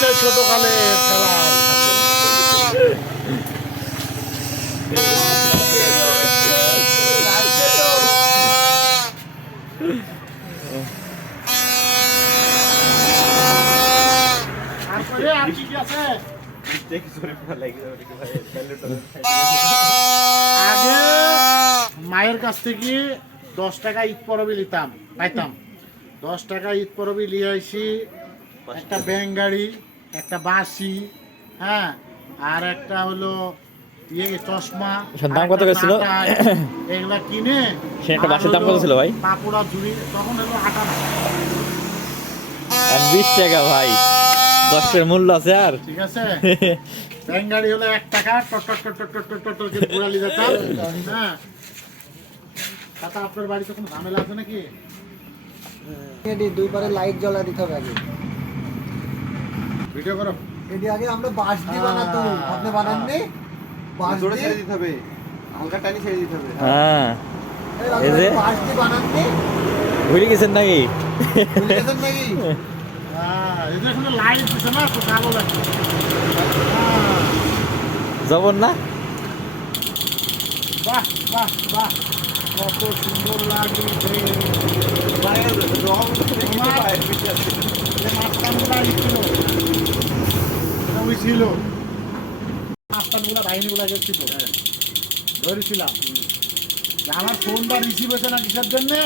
সেই ছোটকালে খেলা তারপরে আর কি আছে? আগে মায়ের কাছ থেকে 10 টাকা ঈদ পরবে পাইতাম 10 টাকা ঈদ পরবে নিয়ে আসি একটা ব্যাং গাড়ি, একটা বাঁশি, হ্যাঁ, আর একটা হলো চশমা। দাম কত ছিল এগুলা কিনে একটা বাঁশির দাম কত ছিল ভাই? পাপড়া ঝুড়ি তখন হলো 20 টাকা ভাই, 10 মূল্য আছে আর ঠিক আছে। ব্যাং গাড়ি হলো 1 টাকা, ঘুরালি যেতাম। হ্যাঁ, তাতে আপনার বাড়িতে কোনো ঝামেলা আছে নাকি? দুই পারে লাইট জ্বলা দিতে হবে আগে। ভিডিও করো। এটি আগে আমরা বাঁশ দিয়ে বানাতো, আপনি বানাননি? বাঁশ দিয়ে ছেড়ে দিতে হবে, হালকা টানি ছেড়ে দিতে হবে। হ্যাঁ, এই যে বাঁশ দিয়ে বানাননি? ভুলে গেছেন নাকি? ভুলে গেছেন নাকি? হ্যাঁ, এই যে এখানে লাইট দিছে না, তো ভালো লাগছে। জবর না? বাহ বাহ বাহ, কত সুন্দর লাগে। মায়ের রং দেখতে পায় বেশি আছে। ছিল মাস্টারগুলা বাহিনীগুলা ছিল, ধরেছিলাম। আমার ফোনটা রিসিভ হয়েছে না কিসের জন্যে?